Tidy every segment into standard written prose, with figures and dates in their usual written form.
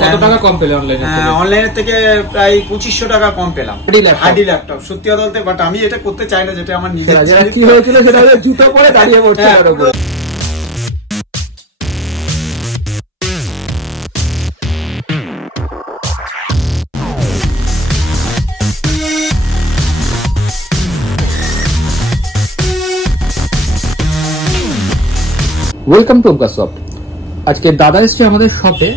কত টাকা কম পেলে অনলাইনে? অনলাইনের থেকে প্রায় 2500 টাকা কম পেলাম হার্ডি ল্যাপটপ। সত্যি কথা বলতে, বাট আমি এটা করতে চাই না, যেটা আমার নিজের কি হয়েছিল সেটা জুতো পরে দাঁড়িয়ে পড়ছে। Welcome to Omkasoft. আজকে দাদা এসছে আমাদের শপে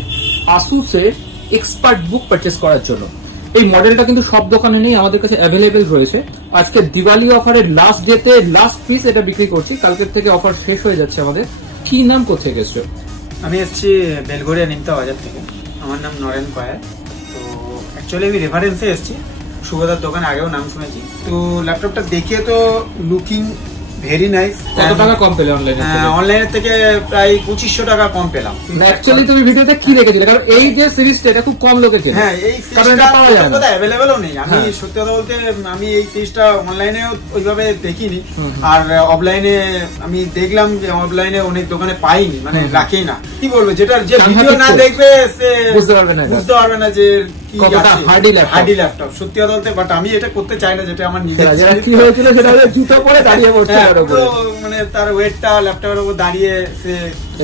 আসুসের এক্সপার্ট বুক পারচেস করার জন্য। এই মডেলটা কিন্তু সব দোকানে নেই, আমাদের কাছে অ্যাভেলেবেল রয়েছে। আজকে দিওয়ালি অফারের লাস্ট ডেতে লাস্ট পিস এটা বিক্রি করছি, কালকের থেকে অফার শেষ হয়ে যাচ্ছে আমাদের। কি নাম কোথেকে এসছো? আমি এসছি বেলঘরিয়া নিমতা বাজার থেকে। আমার নাম নরেন কয়ার। তো অ্যাকচুয়ালি আমি রেফারেন্সে এসছি, সুভদার দোকানে আগেও নাম শুনেছি। তো ল্যাপটপটা দেখে তো লুকিং ভেরি নাইস। কত টাকা কম পেলে অনলাইনে? অনলাইনের থেকে প্রায় 2500 টাকা কম পেলাম। অ্যাকচুয়ালি তুমি ভিডিওতে কি রেখেছিলে? কারণ এই যে সিরিজটা এটা খুব কম লোকে কেনে। হ্যাঁ, এই সিরিজটা অ্যাভেলেবেলও নেই। আমি সত্যি কথা বলতে, আমি এই সিরিজটা অনলাইনেও ওইভাবে দেখিনি, আর অফলাইনে আমি দেখলাম যে অফলাইনে অনেক দোকানে পাইনি, মানে রাখেই না। কি বলবো, যেটা যে ভিডিও না দেখবে সে বুঝতে পারবে না যে হার্ডি ল্যাপটপ। সত্যি কথা বলতে, বাট আমি এটা করতে চাই না, যেটা আমার নিজের কি হয়েছিল সেটা জুতো পরে দাঁড়িয়ে পড়ছে, মানে তার ওয়েটটা ল্যাপটপের উপর দাঁড়িয়ে সে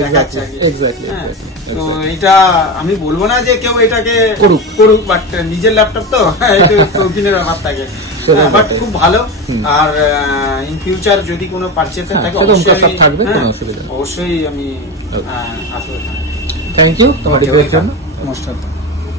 দেখাচ্ছে। তো এটা আমি বলবো না যে কেউ এটাকে করুক, বাট নিজের ল্যাপটপ তো একটু শৌখিনের ব্যাপার থাকে। বাট খুব ভালো। আর ইন ফিউচার যদি কোনো পারচেজ থাকে অবশ্যই আমি আসবো। থ্যাংক ইউ তোমার জন্য। নমস্কার।